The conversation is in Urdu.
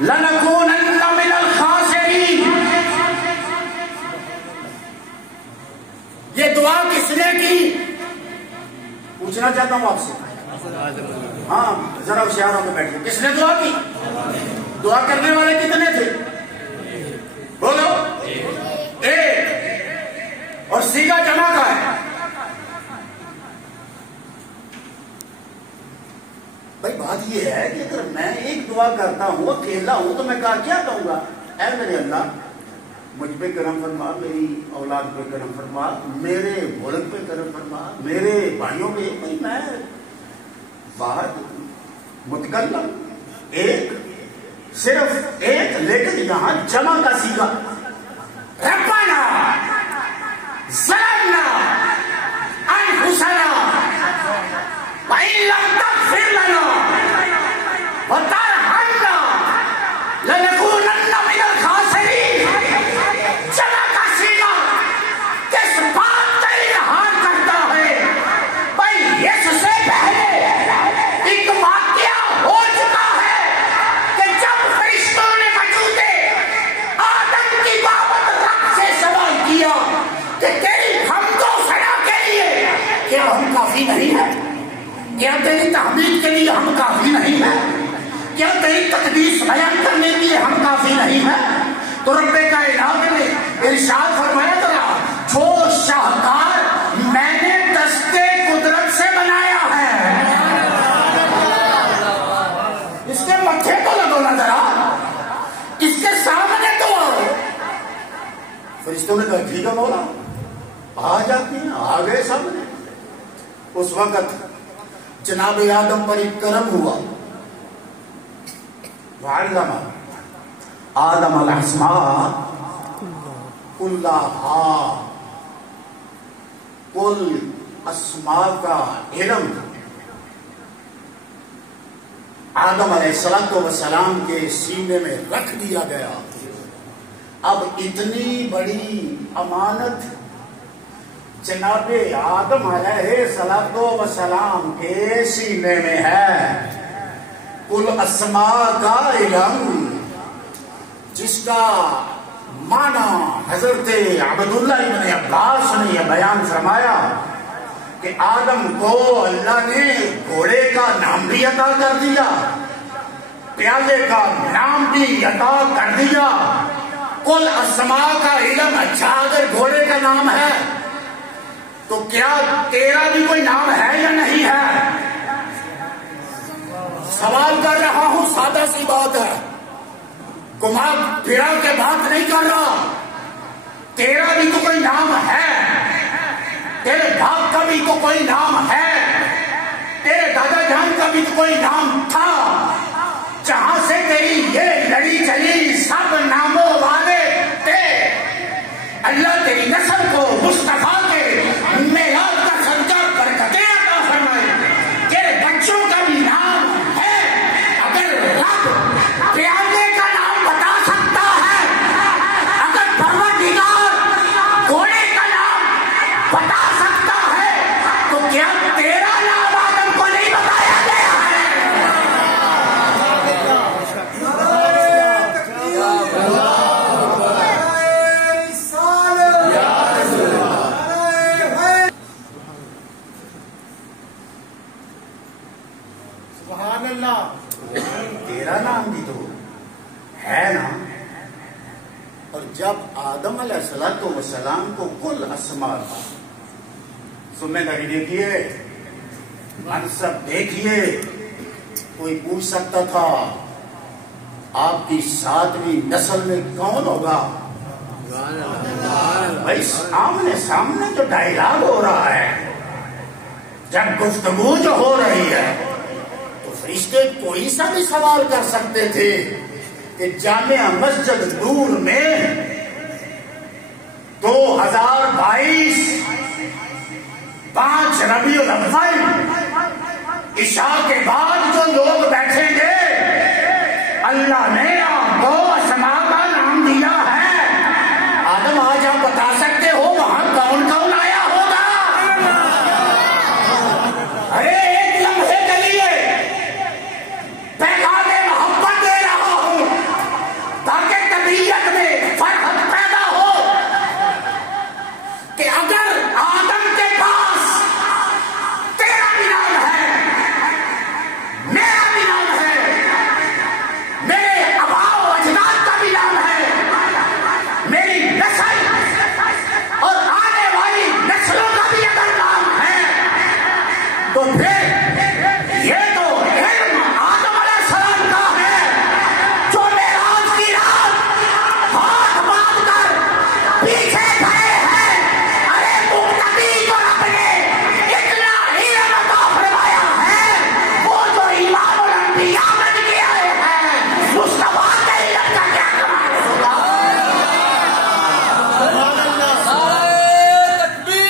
لَنَكُونَنَّ مِنَ الْخَاسِرِينَ. یہ دعا کس نے کی؟ پوچھنا چاہتا ہوں آپ سے. ہاں ذرا ہوشیاروں میں بیٹھے. کس نے دعا کی؟ دعا کرنے والے کتنے تھے؟ بولو. ایک. اور سیگا جمع کا ہے. بھائی بات یہ ہے کہ اگر میں ایک دعا کرتا ہوں اکیلا ہوں تو میں کیا کہوں گا؟ اے میرے اللہ مجھ پہ کرم فرما، میری اولاد پہ کرم فرما، میرے ملک پہ کرم فرما، میرے بھائیوں پہ. بھائی میں واحد متکلم ایک، صرف ایک، لیکن یہاں جمع کا سیگا. ربنا ظلمنا انفسنا وان لم تغفر لنا وترحمنا لنكونن من الخاسرین. جمع کا سیگا کس بات کا اظہار کرتا ہے؟ بھائی یسوع سے پہلے ایک واقعہ ہو چکا ہے کہ جب فرشتوں نے وجود آدم کی بابت رب سے سوال کیا کہ تیری حمد و ثنا کے لیے کیا ہم کافی نہیں ہیں؟ کیا تیری تحمید کے لیے ہم کافی نہیں ہیں؟ کیا تیری تقدیس بیان کرنے کے لیے ہم کافی نہیں ہیں؟ تو رب کائنات نے ارشاد فرمایا تھا جو شاہکار میں نے دستے قدرت سے بنایا ہے اس کے متھے تو لگو نا ذرا، اس کے سامنے تو آؤ. فرشتوں نے کہا ٹھیک ہے مولا آ جاتی ہیں. آ گئے سامنے. اس وقت جناب آدم پر ایک کرم ہوا. وعلم آدم الاسماء کلھا، کل اسماء کا علم آدم علیہ السلام کے سینے میں رکھ دیا گیا. اب اتنی بڑی امانت جناب آدم علیہ السلام کے سینے میں ہے. کل اسماء کا علم، جس کا معنی حضرت عبداللہ ابن عباس نے یہ بیان فرمایا کہ آدم کو اللہ نے گھوڑے کا نام بھی عطا کر دیا، پیالے کا نام بھی عطا کر دیا. کل اسماء کا علم. اچھا اگر گھوڑے کا نام ہے تو کیا تیرا بھی کوئی نام ہے یا نہیں ہے؟ سوال کر رہا ہوں، سادہ سی بات ہے، گھما پھرا کے بات نہیں کر رہا. تیرا بھی تو کوئی نام ہے، تیرے باپ کا بھی تو کوئی نام ہے، تیرے دادا جان کا بھی تو کوئی نام تھا. جہاں سے تیری یہ لڑی چلی سب ناموں والے تھے. اللہ تیری نسل کو مصطفیٰ کے میلاد کا صدقہ برکتیں عطا فرمائے. تیرے بچوں کا بھی نام ہے. اگر رب پیالے کا نام بتا سکتا ہے، اگر پروردگار گھوڑے کا نام بتا سکتا ہے، تو کیا تیرا نام آدم کو نہیں بتایا گیا ہے؟ سبحان اللہ. تیرا نام بھی تو ہے نا. اور جب آدم علیہ السلام کو کل اسماء تھا، ذمہ داری دیکھیے، منصب دیکھیے. کوئی پوچھ سکتا تھا آپ کی 7ویں نسل میں کون ہوگا؟ بھائی سامنے جو ڈائلاگ ہو رہا ہے، جب گفتگو جو ہو رہی ہے، تو فرشتے کوئی سا بھی سوال کر سکتے تھے کہ جامع مسجد نور میں 2022 5 ربیع الاول عشاء کے بعد جو لوگ بیٹھیں گے، اللہ نے